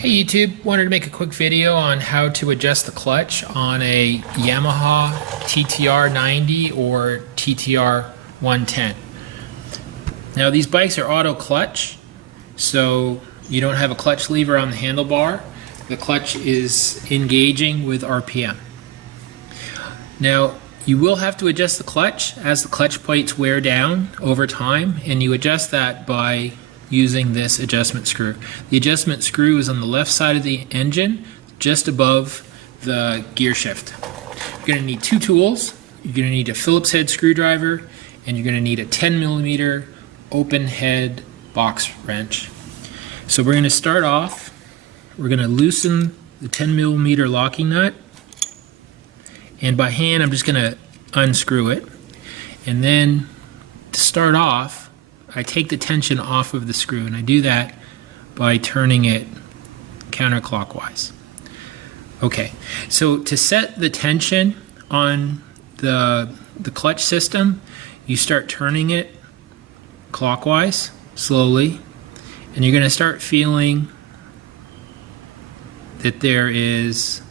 Hey YouTube, wanted to make a quick video on how to adjust the clutch on a Yamaha ttr90 or ttr110. Now these bikes are auto clutch, so you don't have a clutch lever on the handlebar. The clutch is engaging with RPM. Now you will have to adjust the clutch as the clutch plates wear down over time, and you adjust that by using this adjustment screw. The adjustment screw is on the left side of the engine, just above the gear shift. You're going to need two tools. You're going to need a Phillips head screwdriver, and you're going to need a 10mm open head box wrench. So we're going to start off, we're going to loosen the 10mm locking nut, and by hand I'm just going to unscrew it. And then to start off, I take the tension off of the screw, and I do that by turning it counterclockwise. Okay, so to set the tension on the clutch system, you start turning it clockwise slowly, and you're going to start feeling that there is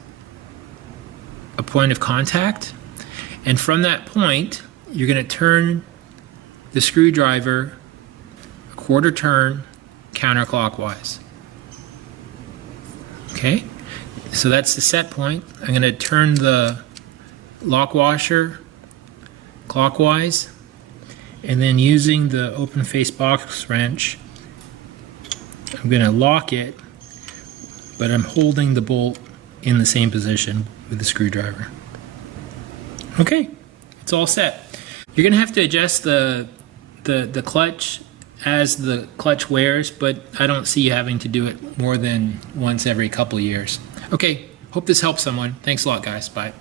a point of contact, and from that point you're going to turn the screwdriver quarter turn counterclockwise. Okay, so that's the set point. I'm going to turn the lock washer clockwise, and then using the open face box wrench, I'm going to lock it, but I'm holding the bolt in the same position with the screwdriver. Okay, it's all set. You're going to have to adjust the clutch as the clutch wears, but I don't see you having to do it more than once every couple years. Okay, hope this helps someone. Thanks a lot, guys. Bye.